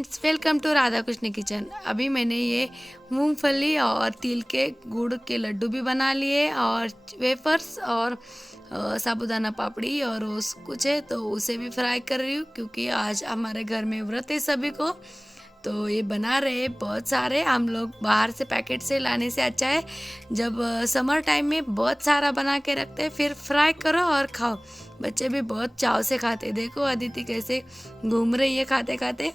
Friends, welcome to Radha Krishna kitchen. अभी मैंने ये मूंगफली और तिल के गुड़ के लड्डू भी बना लिए और वेफर्स और साबूदाना पापड़ी और उस कुछ है तो उसे भी फ्राई कर रही हूँ क्योंकि आज हमारे घर में व्रत है सभी को। तो ये बना रहे बहुत सारे, हम लोग बाहर से पैकेट से लाने से अच्छा है जब समर टाइम में बहुत सारा बना के रखते हैं, फिर फ्राई करो और खाओ। बच्चे भी बहुत चाव से खाते। देखो अदिति कैसे घूम रही है खाते खाते।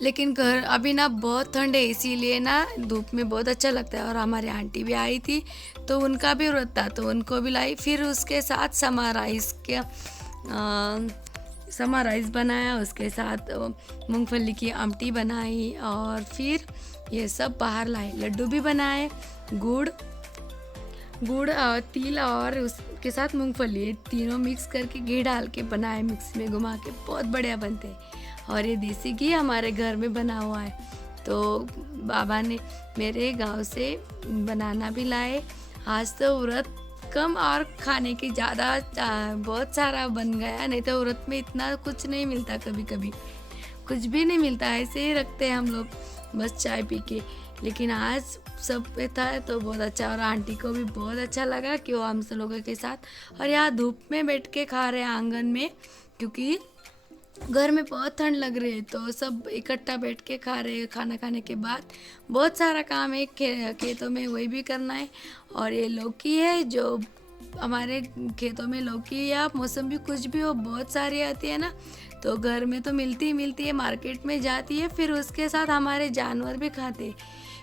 लेकिन घर अभी ना बहुत ठंड है, इसीलिए ना धूप में बहुत अच्छा लगता है। और हमारी आंटी भी आई थी तो उनका भी व्रत था तो उनको भी लाई। फिर उसके साथ समा राइस बनाया, उसके साथ मूंगफली की आमटी बनाई और फिर ये सब बाहर लाए। लड्डू भी बनाए, गुड़ और तिल और उसके साथ मूंगफली, ये तीनों मिक्स करके घी डाल के बनाए, मिक्सी में घुमा के बहुत बढ़िया बनते हैं। और ये देसी घी हमारे घर में बना हुआ है। तो बाबा ने मेरे गांव से बनाना भी लाए। आज तो व्रत कम और खाने की ज़्यादा बहुत सारा बन गया, नहीं तो व्रत में इतना कुछ नहीं मिलता, कभी कभी कुछ भी नहीं मिलता, ऐसे ही रखते हैं हम लोग बस चाय पी के। लेकिन आज सब पे था तो बहुत अच्छा, और आंटी को भी बहुत अच्छा लगा कि वो हम सब लोगों के साथ और यहाँ धूप में बैठ के खा रहे हैं आंगन में, क्योंकि घर में बहुत ठंड लग रही है तो सब इकट्ठा बैठ के खा रहे हैं। खाना खाने के बाद बहुत सारा काम है खेतों में, वही भी करना है। और ये लौकी है जो हमारे खेतों में, लौकी या मौसमी कुछ भी हो, बहुत सारी आती है ना, तो घर में तो मिलती ही मिलती है, मार्केट में जाती है, फिर उसके साथ हमारे जानवर भी खाते हैं।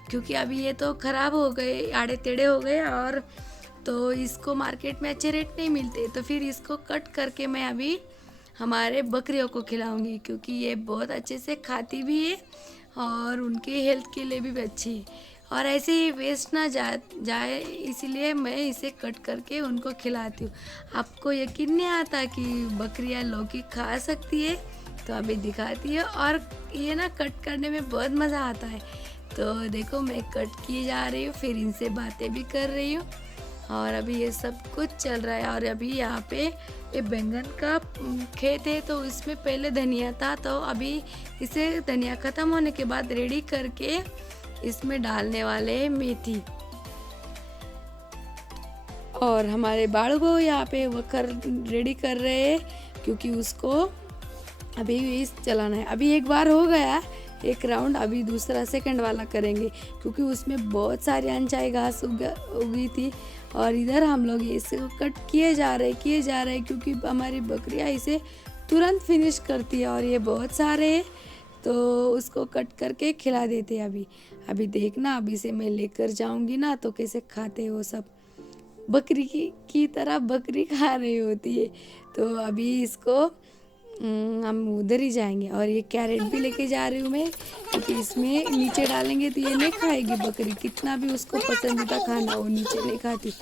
क्योंकि अभी ये तो ख़राब हो गए, आड़े टेढ़े हो गए, और तो इसको मार्केट में अच्छे रेट नहीं मिलते, तो फिर इसको कट करके मैं अभी हमारे बकरियों को खिलाऊंगी, क्योंकि ये बहुत अच्छे से खाती भी है और उनके हेल्थ के लिए भी अच्छी है। और ऐसे ही वेस्ट ना जाए इसीलिए मैं इसे कट करके उनको खिलाती हूँ। आपको यकीन नहीं आता कि बकरियाँ लौकी खा सकती है, तो अभी दिखाती है। और ये ना कट करने में बहुत मज़ा आता है। तो देखो मैं कट किए जा रही हूँ, फिर इनसे बातें भी कर रही हूँ, और अभी ये सब कुछ चल रहा है। और अभी यहाँ पे ये बैंगन का खेत है तो इसमें पहले धनिया था, तो अभी इसे धनिया ख़त्म होने के बाद रेडी करके इसमें डालने वाले हैं मेथी। और हमारे बाड़ू यहाँ पे वकर रेडी कर रहे हैं, क्योंकि उसको अभी इस चलाना है। अभी एक बार हो गया एक राउंड, अभी दूसरा सेकंड वाला करेंगे, क्योंकि उसमें बहुत सारी अनचाही घास उगी थी। और इधर हम लोग इसे कट किए जा रहे क्योंकि हमारी बकरियां इसे तुरंत फिनिश करती है, और ये बहुत सारे हैं तो उसको कट करके खिला देते हैं। अभी देखना, अभी से मैं लेकर जाऊंगी ना तो कैसे खाते हैं वो सब, बकरी की तरह बकरी खा रही होती है। तो अभी इसको हम उधर ही जाएंगे। और ये कैरेट भी लेके जा रही हूँ मैं, क्योंकि इसमें नीचे डालेंगे तो ये नहीं खाएगी बकरी, कितना भी उसको पसंदीदा खाना वो नीचे नहीं खाती,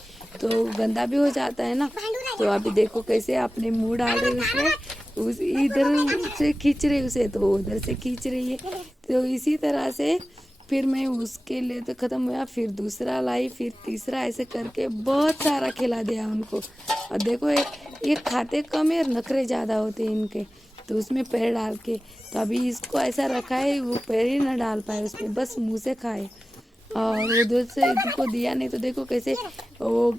तो गंदा भी हो जाता है ना। तो अभी देखो कैसे अपने मुंह डाल रही है उसमें, उस इधर से खींच रही उसे तो उधर से खींच रही है। तो इसी तरह से फिर मैं उसके लिए तो ख़त्म हुआ, फिर दूसरा फिर तीसरा, ऐसे करके बहुत सारा खिला दिया उनको। और देखो ये खाते कम है और नखरे ज़्यादा होते हैं इनके, तो उसमें पैर डाल के, तो अभी इसको ऐसा रखा है वो पैर ही ना डाल पाए उसमें, बस मुंह से खाए। और उधर से इनको दिया नहीं तो देखो कैसे वो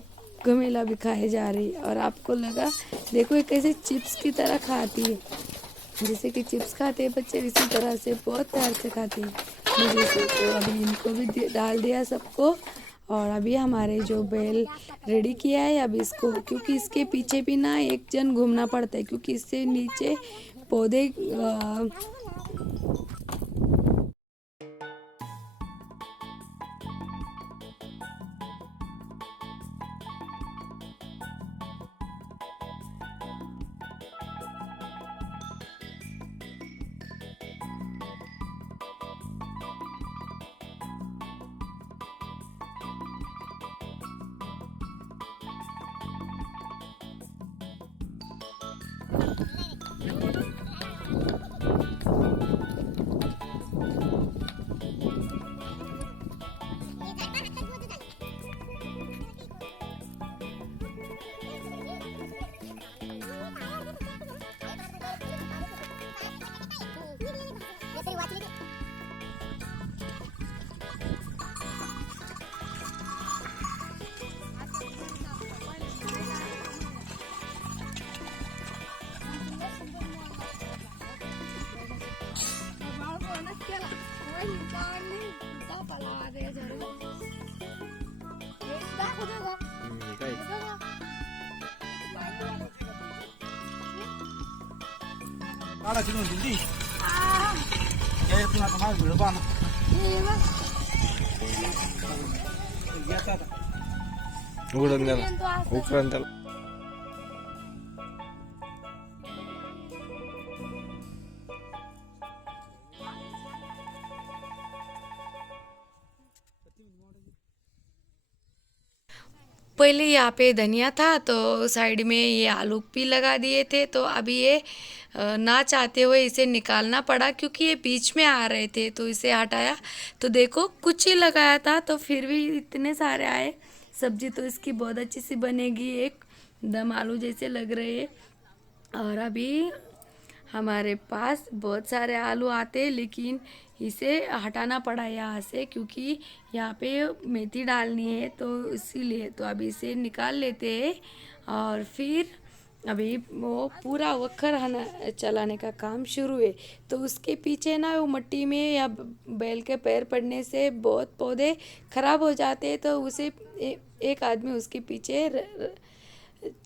घमेला भी खाए जा रही। और आपको लगा देखो ये कैसे चिप्स की तरह खाती है, जैसे कि चिप्स खाते हैं बच्चे, इसी तरह से बहुत प्यार से खाती है मुझे से। तो अभी इनको भी डाल दिया सबको। और अभी हमारे जो बैल रेडी किया है, अब इसको, क्योंकि इसके पीछे भी ना एक जन घूमना पड़ता है, क्योंकि इससे नीचे पौधे काढा चिरून दिली काय तुला आता माझं व्हिडिओ पाहा ना येतात आता उघडून द्याला उकरण त्याला पहले यहाँ पे धनिया था तो साइड में ये आलू भी लगा दिए थे, तो अभी ये ना चाहते हुए इसे निकालना पड़ा क्योंकि ये बीच में आ रहे थे, तो इसे हटाया। तो देखो कुछ ही लगाया था तो फिर भी इतने सारे आए। सब्जी तो इसकी बहुत अच्छी सी बनेगी, एक दम आलू जैसे लग रहे हैं। और अभी हमारे पास बहुत सारे आलू आते हैं, लेकिन इसे हटाना पड़ा यहाँ से क्योंकि यहाँ पे मेथी डालनी है, तो इसीलिए तो अभी इसे निकाल लेते हैं। और फिर अभी वो पूरा वक्खर चलाने का काम शुरू है। तो उसके पीछे ना वो मट्टी में या बैल के पैर पड़ने से बहुत पौधे खराब हो जाते हैं, तो उसे एक आदमी उसके पीछे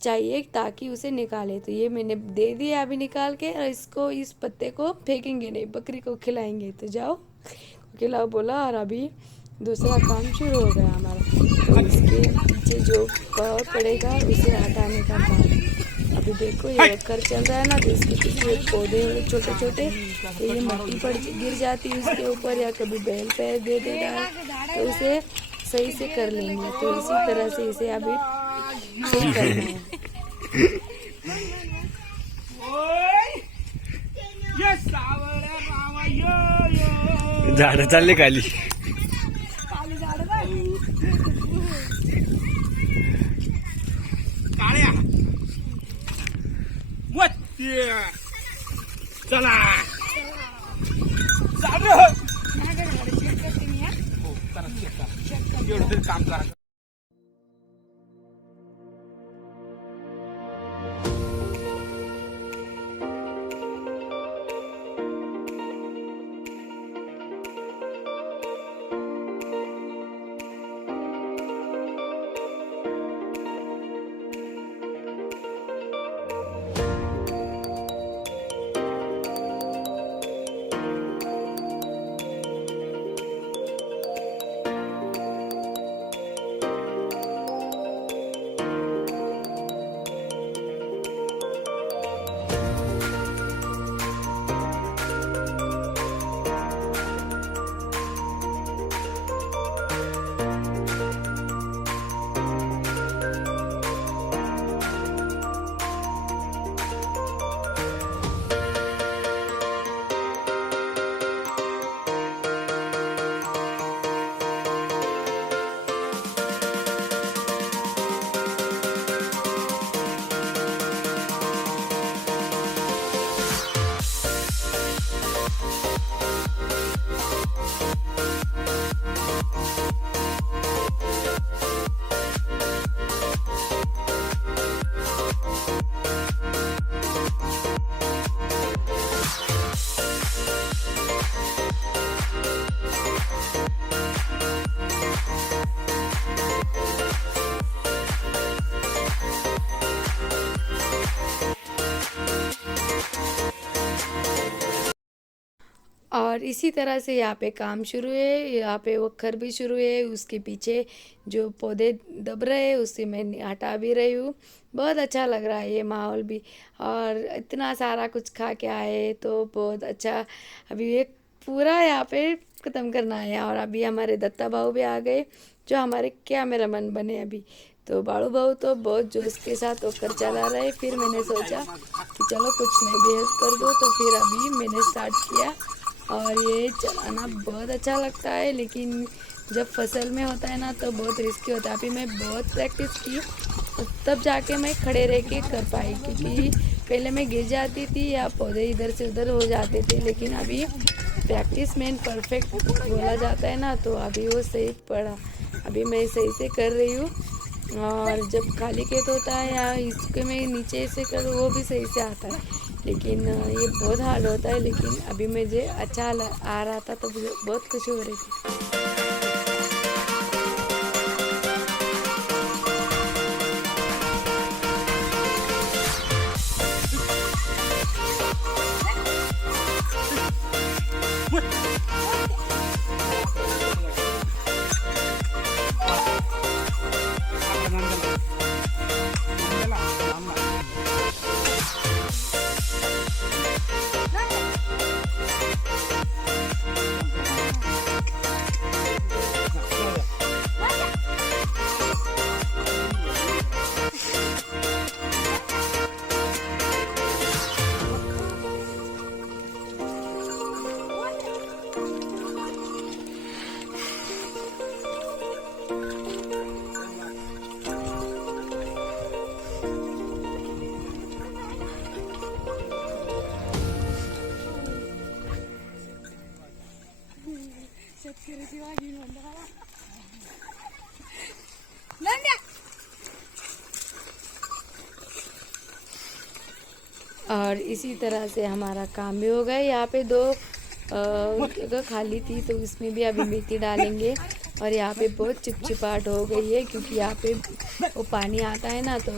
चाहिए ताकि उसे निकाले। तो ये मैंने दे दिया अभी निकाल के, और इसको इस पत्ते को फेंकेंगे नहीं, बकरी को खिलाएंगे। तो जाओ खिलाओ बोला, और अभी दूसरा काम शुरू हो गया हमारा। तो इसके पीछे जो कवर पड़ेगा उसे हटाने का काम। अभी देखो ये वक्कर चल रहा है ना, तो इसके पीछे पौधे छोटे छोटे, तो ये मट्टी पड़ गिर जाती है उसके ऊपर, या कभी बैल पैर दे देता है, तो उसे सही से कर लेंगे। तो इसी तरह से इसे अभी सही करना है। झाड चालले खाली चला काम करा। और इसी तरह से यहाँ पे काम शुरू है, यहाँ पे वक्खर भी शुरू है। उसके पीछे जो पौधे दब रहे हैं उसे मैं हटा भी रही हूँ। बहुत अच्छा लग रहा है ये माहौल भी, और इतना सारा कुछ खा के आए तो बहुत अच्छा। अभी ये पूरा यहाँ पे ख़त्म करना है। और अभी हमारे दत्ता भाऊ भी आ गए जो हमारे कैमरामैन बने अभी। तो बाड़ू भाऊ तो बहुत जोश के साथ वक्खर चला रहे। फिर मैंने सोचा कि चलो कुछ मैं भी हेल्प कर दूँ, तो फिर अभी मैंने स्टार्ट किया। और ये चलाना बहुत अच्छा लगता है, लेकिन जब फसल में होता है ना तो बहुत रिस्की होता है। अभी मैं बहुत प्रैक्टिस की तब जाके मैं खड़े रह के कर पाई, क्योंकि पहले मैं गिर जाती थी या पौधे इधर से उधर हो जाते थे। लेकिन अभी प्रैक्टिस में परफेक्ट बोला जाता है ना, तो अभी वो सही पड़ा। अभी मैं सही से कर रही हूँ। और जब खाली खेत होता है या इसके में नीचे से करूँ वो भी सही से आता है। लेकिन ये बहुत हार्ड होता है, लेकिन अभी मुझे अच्छा आ रहा था तो मुझे बहुत खुशी हो रही थी। और इसी तरह से हमारा काम भी हो गया। यहाँ पे 2 जगह खाली थी तो इसमें भी अभी मेथी डालेंगे। और यहाँ पे बहुत चिपचिपाहट हो गई है क्योंकि यहाँ पे वो पानी आता है ना तो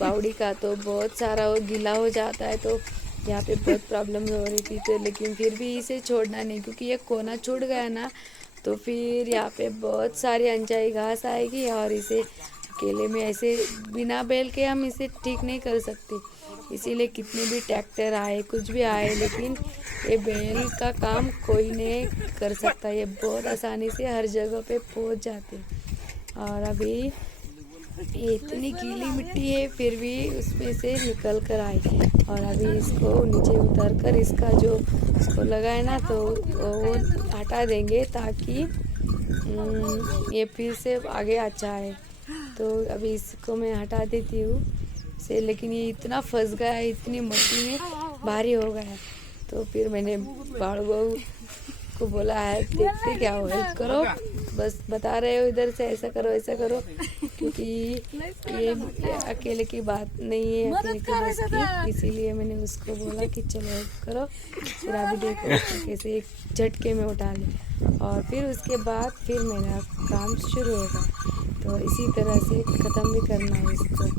बावड़ी का, तो बहुत सारा वो गीला हो जाता है, तो यहाँ पे बहुत प्रॉब्लम हो रही थी। तो लेकिन फिर भी इसे छोड़ना नहीं, क्योंकि ये कोना छूट गया ना तो फिर यहाँ पे बहुत सारी अनचाही घास आएगी और इसे अकेले में ऐसे बिना बैल के हम इसे ठीक नहीं कर सकते। इसीलिए कितने भी ट्रैक्टर आए, कुछ भी आए, लेकिन ये बैल का काम कोई नहीं कर सकता। ये बहुत आसानी से हर जगह पे पहुंच जाते। और अभी ये इतनी गीली मिट्टी है फिर भी उसमें से निकल कर आई। और अभी इसको नीचे उतर कर इसका जो इसको लगा है ना तो वो हटा देंगे ताकि ये फिर से आगे अच्छा है। तो अभी इसको मैं हटा देती हूँ से, लेकिन ये इतना फंस गया है, इतनी मट्टी में भारी हो गया है। तो फिर मैंने बाड़ू बहू को बोला है देखते क्या हो, हेल्प करो, बस बता रहे हो इधर से ऐसा करो ऐसा करो, क्योंकि ये अकेले की बात नहीं है, अकेले की बस की। इसीलिए मैंने उसको बोला कि चलो हेल्प करो। फिर अभी देखो कैसे एक झटके में उठा ले और फिर उसके बाद फिर मेरा काम शुरू होगा। तो इसी तरह से ख़त्म भी करना है इसको।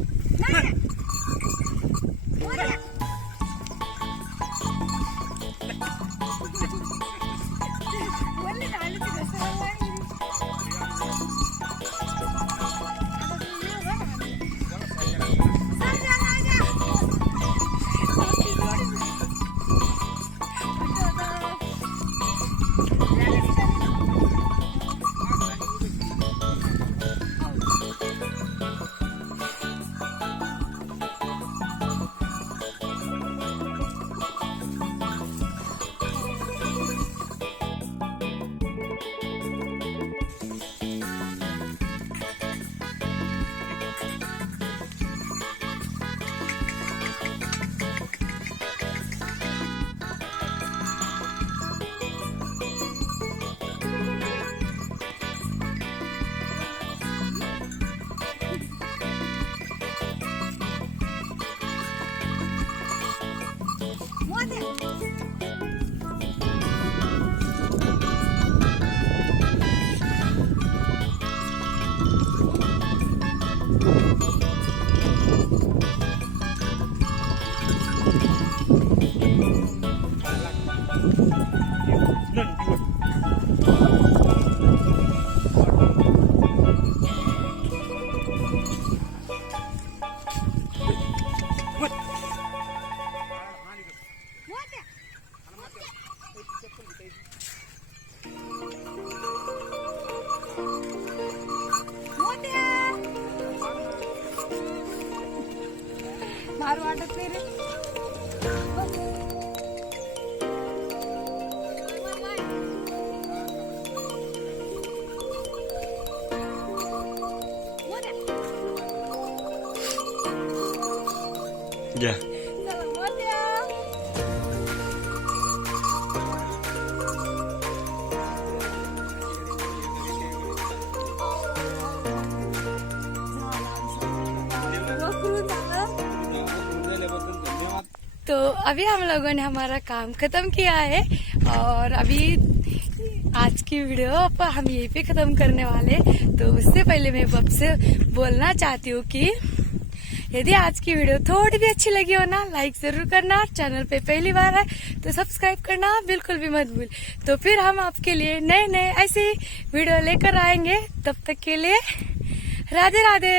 मारू वाटत नाही रे. घ्या. तो तो अभी हम लोगों ने हमारा काम खत्म किया है और अभी आज की वीडियो हम यहीं पे खत्म करने वाले। तो उससे पहले मैं बब से बोलना चाहती हूँ कि यदि आज की वीडियो थोड़ी भी अच्छी लगी हो ना, लाइक जरूर करना। चैनल पे पहली बार है तो सब्सक्राइब करना बिल्कुल भी मत भूल। तो फिर हम आपके लिए नए नए ऐसी वीडियो लेकर आएंगे। तब तक के लिए राधे राधे।